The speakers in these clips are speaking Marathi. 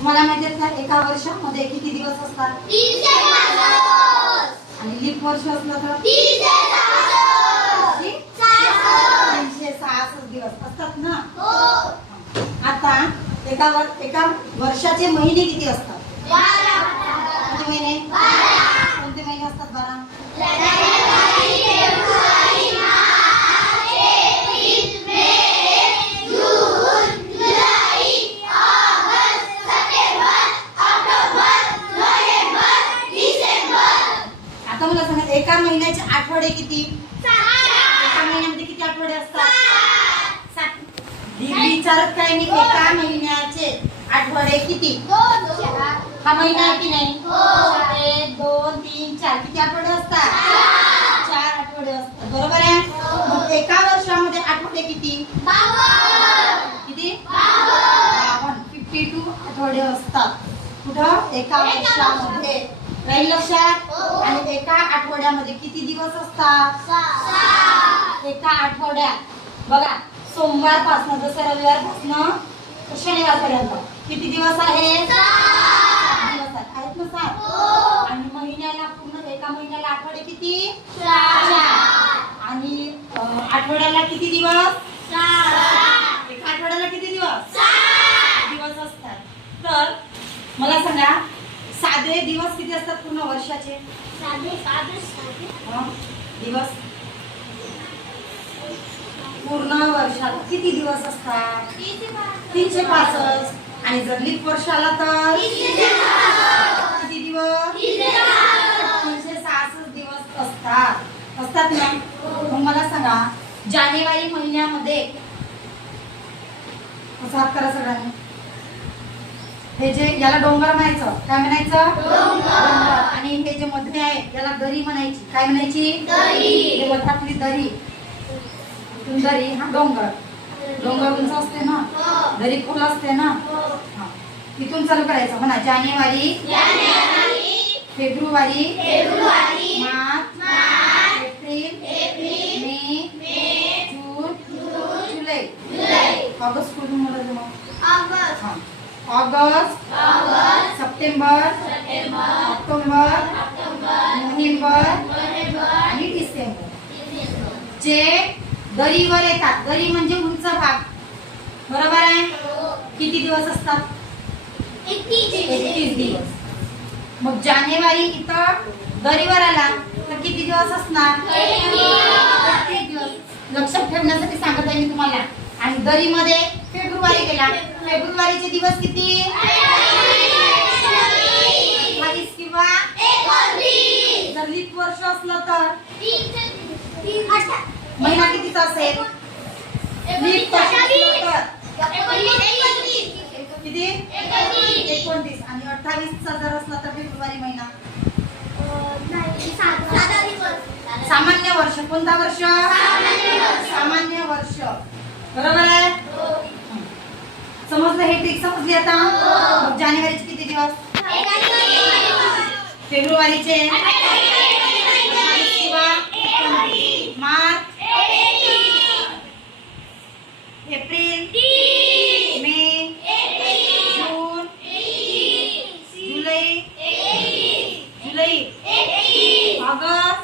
तुम्हाला माहिती आहे का एका वर्षामध्ये किती दिवस असतात? 365. आणि लीप वर्ष असलं तर 366 दिवस असतात ना. आता एका वर्षाचे महिने किती असतात? 12. किती महिने? 12. कोणते महिने असतात? 12. जानेवारी, फेब्रुवारी, मार्च, एप्रिल, मे, जून, जुलै, ऑगस्ट, सप्टेंबर, ऑक्टोबर, नोव्हेंबर, डिसेंबर. आता मला सांगा एका महिन्याचे आठवडे किती? 7. एका महिन्यामध्ये किती आठवडे असतात? 7. विचारत काय मी एका महिन्याचे आठवडे किती? 2. हा महिना आहे की नाही? 1 2 3 4 किती आठवडे असतात? 4 आठवडे असतात. बरोबर आहे. मग एका वर्षामध्ये आठवडे किती? 52. किती? 52 आठवडे असतात. कुठं? एका वर्षामध्ये. राहील लक्षात? आणि एका आठवड्यामध्ये किती दिवस असतात? 7. एका आठवड्यात बघा सोमवार पासून जसं रविवार पासून शनिवार पर्यंत किती दिवस आहे? 7 दिवस आहेत ना. 7. आणि महिन्याला पूर्ण एका महिन्याला आठवडे किती? 4. आणि आठवड्याला किती दिवस? 7. एका आठवड्याला किती दिवस? 7 दिवस असतात. तर मला सांगा साधे दिवस किती असतात पूर्ण वर्षाचे? दिवस पूर्ण वर्षात किती दिवस असतात? 365. आणि जर लीप वर्ष आला तर किती दिवस? 366 दिवस असतात ना. मग मला सांगा जानेवारी महिन्यामध्ये असं हात करा सगळ्यांनी. हे जे याला डोंगर म्हणायचं. काय म्हणायचं? डोंगर. आणि हे जे मध्ये आहे याला दरी म्हणायची. काय म्हणायची? दरी. हे मधातली दरी. दरी हा डोंगर. डोंगर उंच असते ना. दरी खोल असते ना. इथून चालू करायचं. म्हणा जानेवारी, फेब्रुवारी, मार्च, एप्रिल, मे, जून, जुलै, ऑगस्ट कुठून मला जमा? ऑगस्ट, सप्टेंबर, ऑक्टोबर, नोव्हेंबर आणि डिसेंबर. जे दरीवर येतात. दरी म्हणजे उंच भाग. बरोबर आहे. किती दिवस असतात? 31 दिवस. मग जानेवारी इथं दरीवर आला तर किती दिवस असणार? 31 दिवस. लक्षात ठेवण्यासाठी सांगत आहे मी तुम्हाला. आणि दरीमध्ये फेब्रुवारी गेला. फेब्रुवारीचे दिवस किती? 28 किंवा 29. जर लीप वर्ष असलं तर महिना कितीचा असेल? लीप वर्ष असलं तर किती? 29. आणि 28 चा जर असला तर फेब्रुवारी महिना सामान्य वर्ष. कोणता वर्ष? सामान्य वर्ष. बरोबर आहे. समजलं? हे ट्रिक समजली आता? मग जानेवारीचे किती दिवस? फेब्रुवारीचे मार्च, एप्रिल, मे, जून, जुलै, ऑगस्ट,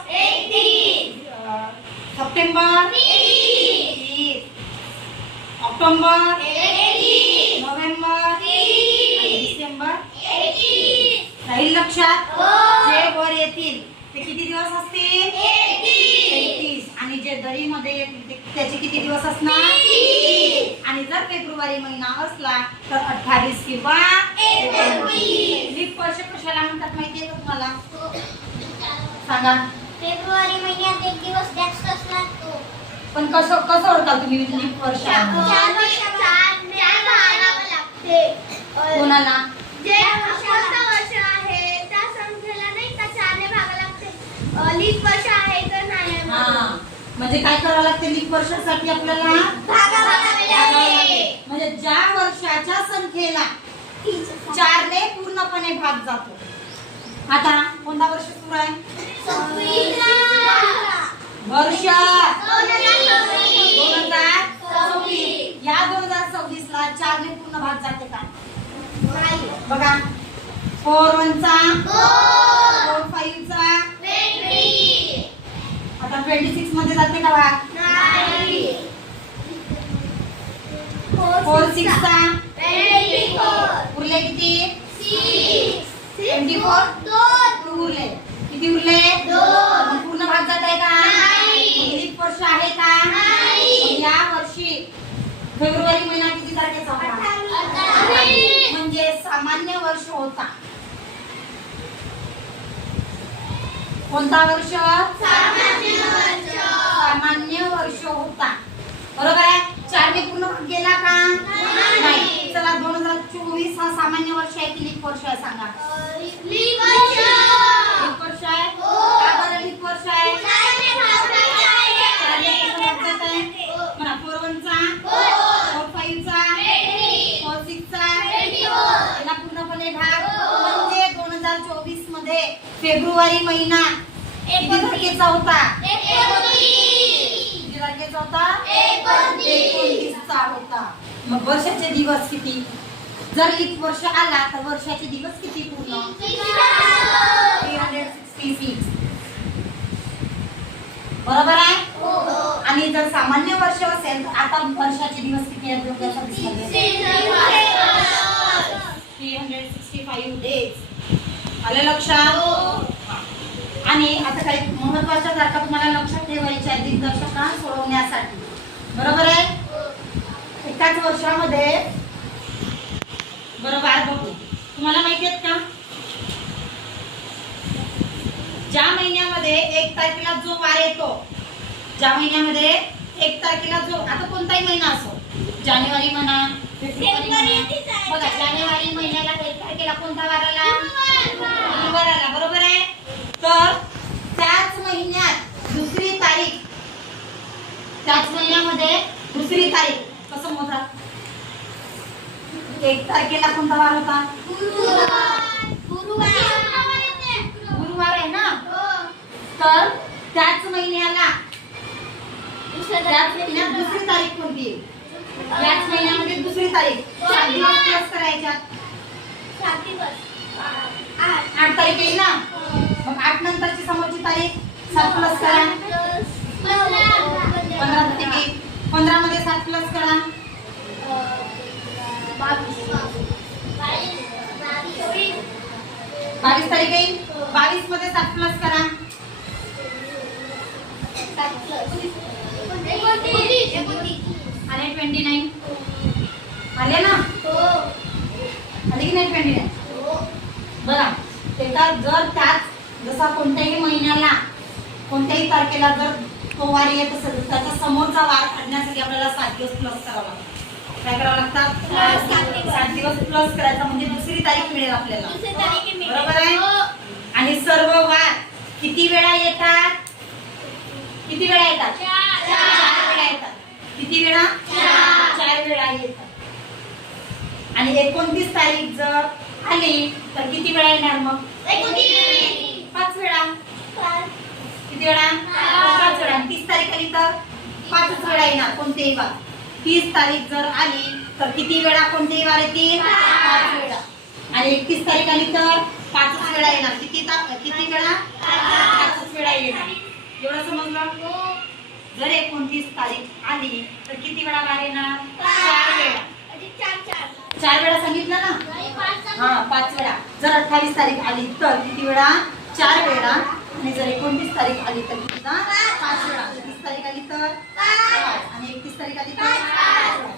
सप्टेंबर, ऑक्टोबर, नोव्हेंबर, डिसेंबर. राहील लक्षात? जे वर येतील ते किती दिवस असतील? 31. आणि जे दरीमध्ये येतील त्याचे किती दिवस असणार? 30. आणि जर फेब्रुवारी महिना असला तर 28 किंवा 29. लीप वर्ष कशाला म्हणतात माहिती आहे का तुम्हाला? सांगा. फेब्रुवारी महिन्यात एक दिवस जास्त असला तो. पण कसं ओळखाल तुम्ही लीप वर्ष? 4 लागते. कोणाला? जे कोणतं वर्ष आहे त्या संख्येला नाही का 4 ने भागावं लागते. लीप वर्ष आहे तर नाही. म्हणजे काय करावं लागते लीप वर्षासाठी आपल्याला? भागावं लागते. म्हणजे ज्या वर्षाच्या संख्येला 4 ने पूर्णपणे भाग जातो. आता कोणता वर्ष सुरू आहे? वर्ष 2026. या 2026 ला 4 ने पूर्ण भाग जाते का? नाही. बघा 4 1 चा 4 5 चा आता 26 मध्ये जाते का बघा 4 6 चा उरले किती 24 2 उरले किती उरले 2 पूर्ण भाग जात आहे का लीप वर्ष आहे का या वर्षी फेब्रुवारी महिना किती तारखेचा होता म्हणजे सामान्य वर्ष होता कोणता वर्ष सामान्य वर्ष होता बरोबर आहे 4 ने पूर्ण भाग गेला का नाही चला 2024 हा सामान्य वर्ष आहे की लीप वर्ष आहे सांगा लीप वर्ष आहे का बरं लीप वर्ष आहे 4 ने पूर्ण भाग जात आहे म्हणा 4 1 चा 4 5 चा 4 6 चा याला पूर्णपणे भाग म्हणजे 2024 मध्ये फेब्रुवारी महिना किती तारखेचा होता 29 चा होता मग वर्षाचे दिवस किती जर लीप वर्ष आला तर वर्षाचे दिवस किती पूर्ण 366 बरोबर आहे आणि जर सामान्य वर्ष असेल तर आता वर्षाचे दिवस किती आहेत 365 डेज आले लक्षात आणि आता काही महत्त्वाच्या तारखा तुम्हाला लक्षात ठेवायच्या आहेत दिग्दर्शकां सोडवण्यासाठी बरोबर आहे एकाच वर्षामध्ये बरोबर बघू तुम्हाला माहिती आहेत का ज्या महिन्यामध्ये 1 तारखेला जो वार येतो ज्या महिन्यामध्ये 1 तारखेला जो आता कोणताही महिना असो जानेवारी म्हणा फेब्रुवारी बघा जानेवारी महिन्याला 1 तारखेला कोणता वार आला गुरुवार आला बरोबर आहे तर त्याच महिन्यात दुसरी तारीख त्याच महिन्यामध्ये दुसरी तारीख कसं मोजा 1 तारखेला कोणता वार होता गुरुवार आहे ना तर त्याच महिन्याला दुसरी तारीख कोणती याच महिन्यामध्ये दुसरी तारीख 7 दिवस प्लस करायच्यात 8 तारीख येईल ना मग 8 नंतरची समोरची तारीख 7 प्लस करा 15 तारीख येईल 15 मध्ये 7 प्लस करा 22 तारीख येईल 22 मध्ये 7 प्लस करा आले 29 आले ना आले की नाही 29 बघा एका जर त्याच जसा कोणत्याही महिन्याला कोणत्याही तारखेला जर तो वार येत असेल तर त्याच्या समोरचा वार काढण्यासाठी आपल्याला 7 दिवस प्लस करावा लागतो काय करावं लागतात 7 दिवस प्लस करायचा म्हणजे दुसरी तारीख मिळेल आपल्याला बरोबर आहे आणि सर्व वार किती वेळा येतात किती वेळा येतात 4 वेळा येतात किती वेळा 4 वेळा येतात आणि 29 तारीख जर आली तर किती वेळा येणार मग 5 वेळा किती वेळा 5 वेळा 30 तारीख आली तर 5च वेळा येणार कोणतेही वार 30 तारीख जर आली तर किती वेळा कोणतेही वार येतील 5 वेळा आणि 31 तारीख आली तर 5च वेळा येणार किती वेळा 5च वेळा येणार एवढं समजलं जर 29 तारीख आली तर किती वेळा वार येणार 4 वेळा 4 वेळा सांगितलं ना हा 5 वेळा जर 28 तारीख आली तर किती वेळा 4 वेळा आणि जर 29 तारीख आली तर किती 5 वेळा 30 तारीख आली तर 5 आणि 31 तारीख आली तर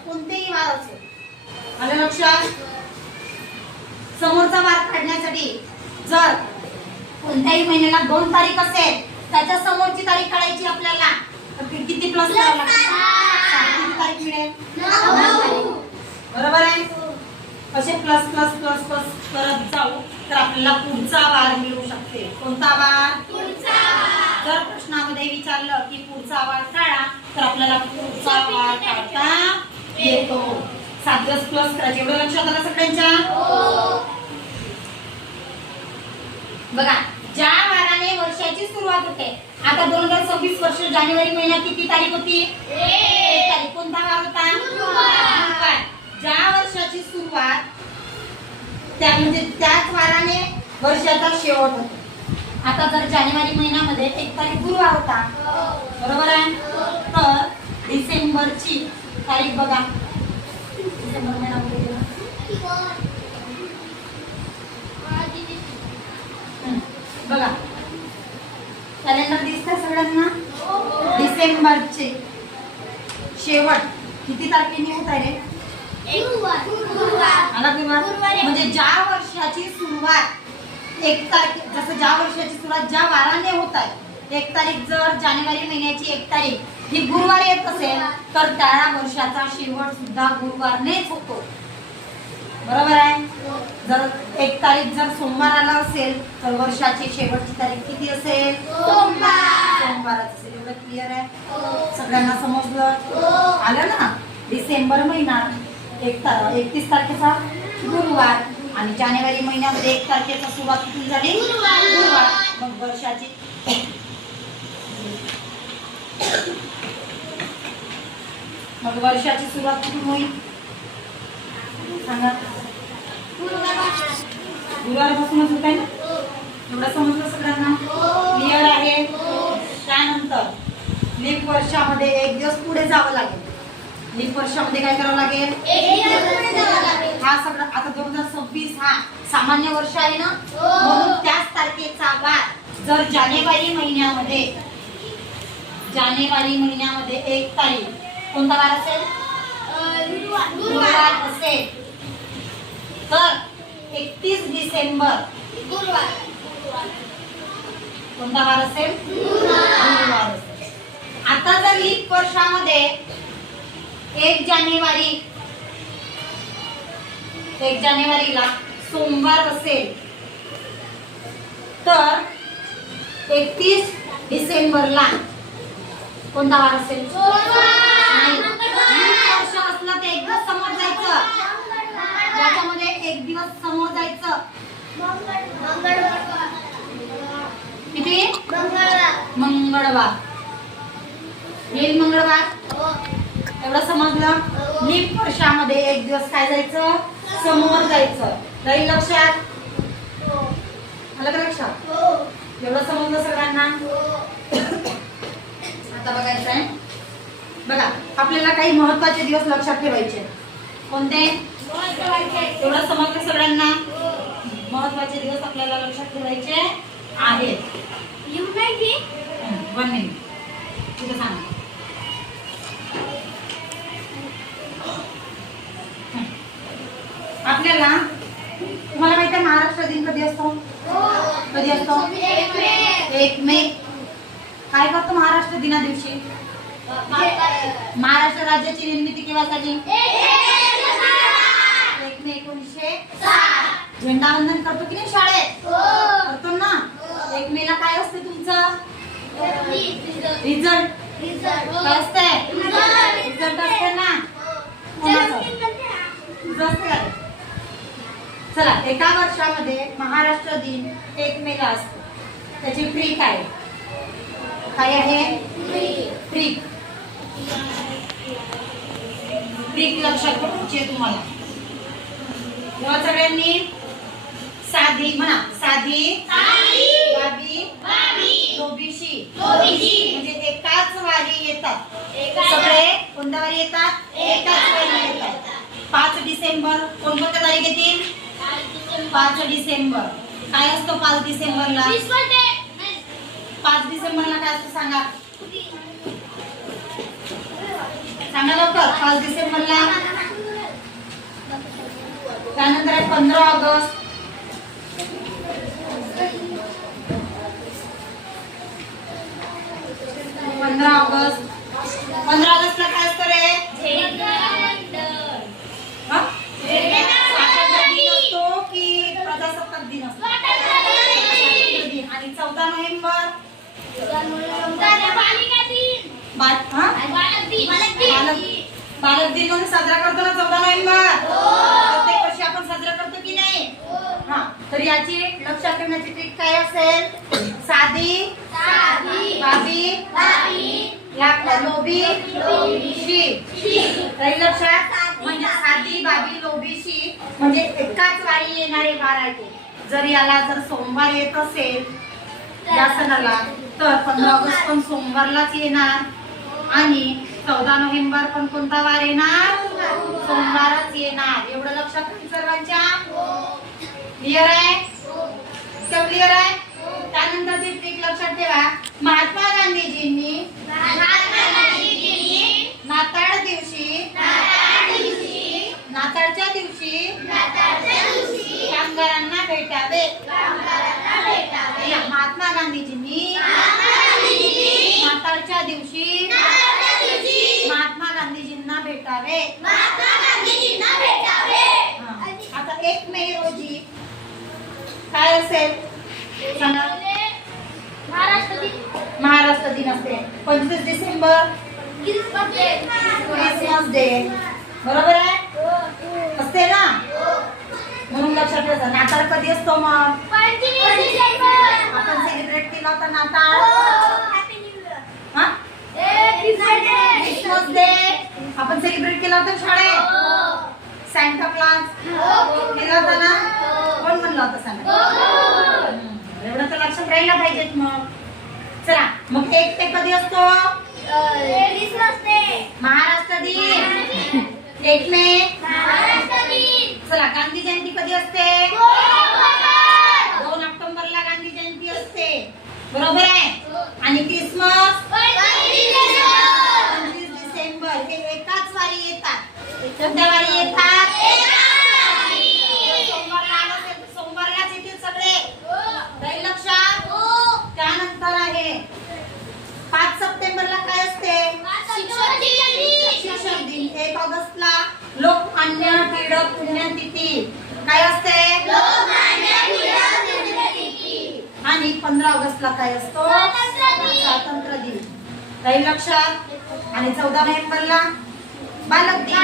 कोणतेही वार असेल आलं लक्षात समोरचा वार काढण्यासाठी जर कोणत्याही महिन्याला 2 तारीख असेल त्याच्या समोरची तारीख काढायची आपल्याला तर किती प्लस करावं लागतं किती तारीख मिळेल 9 बरोबर आहे असे प्लस प्लस प्लस प्लस करत जाऊ तर आपल्याला पुढचा वार मिळू शकते कोणता वार जर प्रश्नामध्ये विचारलं की पुढचा वार काढा तर आपल्याला पुढचा वार काढता येतो 7 दिवस प्लस करायचे एवढं लक्षात आलं सगळ्यांच्या बघा ज्या वाराने वर्षाची सुरुवात होते आता 2026 वर्ष जानेवारी महिन्यात किती तारीख होती 1 तारीख कोणता वार होता गुरुवार ज्या वर्षाची सुरुवात त्या म्हणजे त्याच वाराने वर्षाचा शेवट होतो. आता जर जानेवारी महिन्यामध्ये 1 तारीख गुरुवार होता, बरोबर आहे, तर डिसेंबरची तारीख बघा. डिसेंबर महिन्यामध्ये बघा कॅलेंडर दिसतंय सगळ्यांना. डिसेंबरचे शेवट किती तारखेने होत आहे रे? आला गुरुवार. म्हणजे ज्या वर्षाची सुरुवात 1 तारीख, जसं ज्या वर्षाची सुरुवात ज्या वाराने होत आहे 1 तारीख, जर जानेवारी महिन्याची 1 तारीख ही गुरुवार येत असेल तर त्या वर्षाचा शेवट सुद्धा गुरुवारनेच होतो, बरोबर आहे. जर 1 तारीख जर सोमवार आला असेल तर वर्षाची शेवटची तारीख किती असेल? सोमवारच असेल. एवढं क्लिअर आहे? सगळ्यांना समजलं? आलं ना. डिसेंबर महिना 31 तारखेचा गुरुवार आणि जानेवारी महिन्यामध्ये 1 तारखेचा सुरुवात कुठून झाली? गुरुवार. मग वर्षाची सुरुवात कुठून होईल सांगा? गुरुवारपासूनच होत आहे ना. एवढं समजलं सगळ्यांना? क्लिअर आहे? त्यानंतर लीप वर्षामध्ये 1 दिवस पुढे जावं लागेल. लीप वर्षामध्ये काय करावं लागेल? हा सगळं आता 2026 हा सामान्य वर्ष आहे ना, म्हणून त्याच तारखेचा वार जर जानेवारी महिन्यामध्ये 1 तारीख कोणता वार असेल? गुरुवार असेल तर 31 डिसेंबर कोणता वार असेल? गुरुवार असेल. आता जर लीप वर्षामध्ये 1 जानेवारीला सोमवार असेल तर 31 डिसेंबरला कोणता वार असेल? लीप वर्ष असलं तर 1 दिवस समोर जायचं, त्याच्यामध्ये 1 दिवस समोर जायचं. किती? मंगळवार येईल. मंगळवार. एवढं समजलं? लीप वर्षामध्ये 1 दिवस काय जायचं? समोर जायचं. राहील लक्षात? आलं का लक्षात? एवढं समजलं सगळ्यांना? आता बघायचं आहे. बघा आपल्याला काही महत्त्वाचे दिवस लक्षात ठेवायचे. कोणते? एवढं समजलं सगळ्यांना? महत्त्वाचे दिवस आपल्याला लक्षात ठेवायचे आहेत. 1 मिनिट तुझं सांग. आपल्याला तुम्हाला माहिती आहे महाराष्ट्र दिन कधी असतो? कधी असतो? 1 मे. काय करतो महाराष्ट्र दिना दिवशी? महाराष्ट्र राज्याची निर्मिती केव्हा झाली? 1 मे 1907. झेंडावंदन करतो की नाही शाळेत? करतो ना. 1 मे ला काय असते तुमचं? रिझल्ट. काय असते? रिझल्ट असते ना. चला एका वर्षामध्ये महाराष्ट्र दिन 1 मे ला असतो. त्याची फ्री काय आहे? फ्रीक. लक्षात ठेवायची तुम्हाला. तेव्हा सगळ्यांनी साधी म्हणा. साधी, बाबी, धोबीशी. म्हणजे एकाच वारी येतात सगळे. कोणत्या वारी येतात? एकाच वारी येतात. 5 डिसेंबर कोणत्या तारीख येतील? 5 डिसेंबर. काय असतो 5 डिसेंबरला? 5 डिसेंबरला काय असतं सांगा? सांगा लवकर. 5 डिसेंबरला त्यानंतर आहे 15 ऑगस्ट. 15 ऑगस्ट. 15 ऑगस्टला काय असतं रे? असतो की प्रजासत्ताक दिन असतो? आणि 14 नोव्हेंबर बालक दिन म्हणून साजरा करतो ना 14 नोव्हेंबर. प्रत्येक वर्षी आपण साजरा करतो की नाही? हा. तर याची लक्षात ठेवण्याची ट्रिक काय असेल? साधी, बाबी, या लोबी, शी. लक्षात म्हणजे साधी बाबी लोभीशी म्हणजे एकाच वारी येणारे वार आहे ते. जर याला जर सोमवार येत असेल या सणाला तर 15 ऑगस्ट पण सोमवारलाच येणार आणि 14 नोव्हेंबर पण कोणता वार येणार? सोमवारच येणार. एवढं लक्षात ठेवून सर्वांच्या क्लिअर आहे? क्लिअर आहे? त्यानंतरची ट्रिक लक्षात ठेवा. महात्मा गांधीजींनी नाताळच्या दिवशी कामगारांना भेटावे. महात्मा गांधीजींनी नाताळच्या दिवशी महात्मा गांधीजींना भेटावे. आता 1 मे रोजी काय असेल सांगा? महाराष्ट्र दिन असते. 25 डिसेंबर क्रिसमस डे. बरोबर आहे? असते ना? म्हणून लक्षात ठेवा. नाताळ कधी असतो मग? आपण सेलिब्रेट केला होता नाताळ. क्रिसमस डे आपण सेलिब्रेट केला होता शाळेत. सॅन्टा क्लॉज केला होता ना? कोण म्हणलं होतं सांगा? एवढं तर लक्षात राहिला पाहिजेत. मग चला, मग 1 ते कधी असतो? महाराष्ट्र दिन. 1 मे चला. गांधी जयंती कधी असते? 2 ऑक्टोबरला गांधी जयंती असते. बरोबर आहे? आणि क्रिसमस 25 डिसेंबर. हे एकाच वारी येतात. कोणत्या वारी येतात? सोमवारला आलं असेल तर सोमवारलाच येतील सगळे. राहील लक्षात? त्यानंतर आहे 5 सप्टेंबरला काय असते? शिक्षक दिन. 1 ऑगस्टला लोकमान्य टिळक पुण्यतिथी. काय असते? आणि 15 ऑगस्टला काय असतो? स्वातंत्र्य दिन. काही लक्षात? आणि 14 नोव्हेंबरला बालक दिन.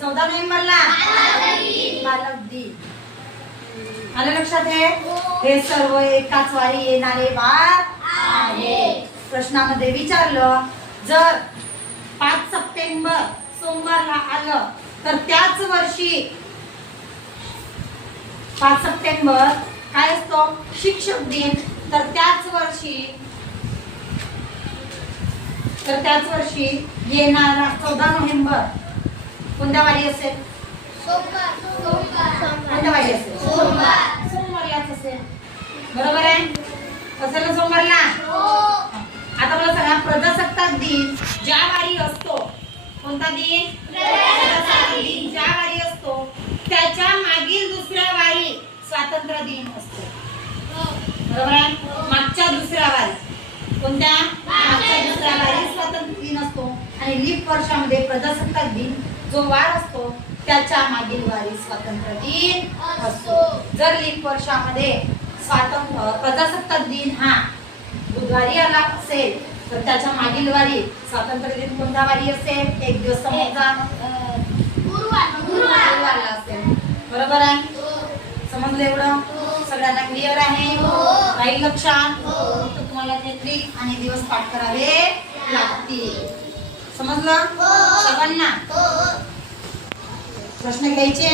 14 नोव्हेंबरला बालक दिन. आलं लक्षात? हे सर्व एकाच वारी येणारे वार आहे. प्रश्नामध्ये विचारलं जर 5 सप्टेंबर सोमवारला आलं तर त्याच वर्षी 5 सप्टेंबर काय असतो? शिक्षक दिन. तर त्याच वर्षी येणारा 14 नोव्हेंबर कोणत्या वारी असेल? कोणत्या वारी असेल? सोमवारलाच असेल. बरोबर आहे? असेल सोमवारला. आता मला सांगा, प्रजासत्ताक दिन ज्या वारी असतो, कोणता दिन? प्रजासत्ताक दिन ज्या वारी असतो त्याच्या मागील दुसऱ्या वारी स्वातंत्र्य दिन असतो. बरोबर आहे? मागच्या दुसऱ्या वारी कोणत्या? मागच्या दुसऱ्या वारी स्वातंत्र्य दिन असतो. आणि लीप वर्षामध्ये प्रजासत्ताक दिन जो वार असतो त्याच्या मागील वारी स्वातंत्र्य दिन असतो. जर लीप वर्षामध्ये प्रजासत्ताक दिन हा बुधवारी आला असेल तर त्याच्या मागील वारी स्वातंत्र्य दिन कोणता वारी असेल? 1 दिवस समजा गुरुवारला असेल. बरोबर आहे? समजलं एवढं? सगळ्यांना क्लिअर आहे? काही लक्षात? तर तुम्हाला ते ट्रिक आणि दिवस पाठ करावे लागतील. समजलं सर्वांना? प्रश्न घ्यायचे?